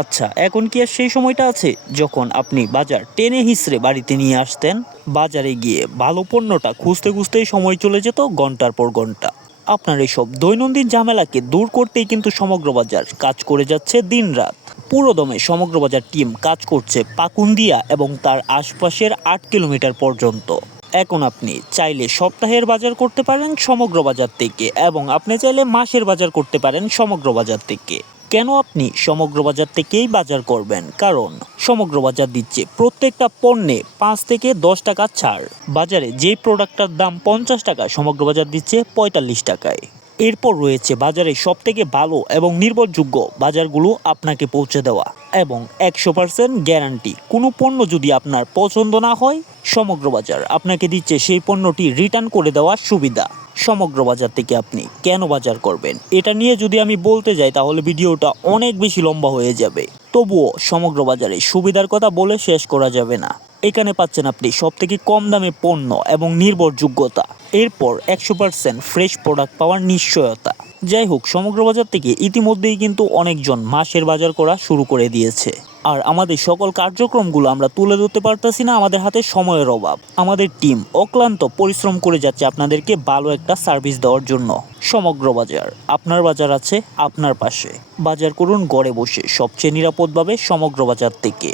আচ্ছা, এখন কি আর সেই সময়টা আছে যখন আপনি বাজার টেনে হিঁচড়ে বাড়িতে নিয়ে আসতেন? বাজারে গিয়ে ভালো পণ্যটা খুঁজতে খুঁজতেই সময় চলে যেত ঘন্টার পর ঘন্টা। আপনার এসব দৈনন্দিন ঝামেলাকে দূর করতেই কিন্তু সমগ্র বাজার কাজ করে যাচ্ছে দিনরাত। পুরোদমে সমগ্র বাজার টিম কাজ করছে পাকুন্দিয়া এবং তার আশপাশের ৮ কিলোমিটার পর্যন্ত। এখন আপনি চাইলে সপ্তাহের বাজার করতে পারেন সমগ্র বাজার থেকে, এবং আপনি চাইলে মাসের বাজার করতে পারেন সমগ্র বাজার থেকে। কেন আপনি সমগ্র বাজার থেকেই বাজার করবেন? কারণ সমগ্র বাজার দিচ্ছে প্রত্যেকটা পণ্যে ৫ থেকে ১০ টাকা ছাড়। বাজারে যেই প্রোডাক্টটার দাম ৫০ টাকা, সমগ্র বাজার দিচ্ছে ৪৫ টাকায়। এরপর রয়েছে বাজারে সবথেকে ভালো এবং নির্ভরযোগ্য বাজারগুলো আপনাকে পৌঁছে দেওয়া, এবং ১০০% গ্যারান্টি। কোনো পণ্য যদি আপনার পছন্দ না হয়, সমগ্র বাজার আপনাকে দিচ্ছে সেই পণ্যটি রিটার্ন করে দেওয়ার সুবিধা। সমগ্র বাজার থেকে আপনি কেন বাজার করবেন, এটা নিয়ে যদি আমি বলতে যাই তাহলে ভিডিওটা অনেক বেশি লম্বা হয়ে যাবে। তবুও সমগ্র বাজারে সুবিধার কথা বলে শেষ করা যাবে না। এখানে পাচ্ছেন আপনি সবথেকে কম দামে পণ্য এবং নির্ভরযোগ্যতা, এরপর ১০০% ফ্রেশ প্রোডাক্ট পাওয়ার নিশ্চয়তা। যাই হোক, সমগ্র বাজার থেকে ইতিমধ্যেই কিন্তু অনেকজন মাসের বাজার করা শুরু করে দিয়েছে। আর আমাদের সকল কার্যক্রমগুলো আমরা তুলে ধরতে পারতেছি না, আমাদের হাতে সময়ের অভাব। আমাদের টিম অক্লান্ত পরিশ্রম করে যাচ্ছে আপনাদেরকে ভালো একটা সার্ভিস দেওয়ার জন্য। সমগ্র বাজার, আপনার বাজার আছে আপনার পাশে। বাজার করুন ঘরে বসে, সবচেয়ে নিরাপদভাবে সমগ্র বাজার থেকে।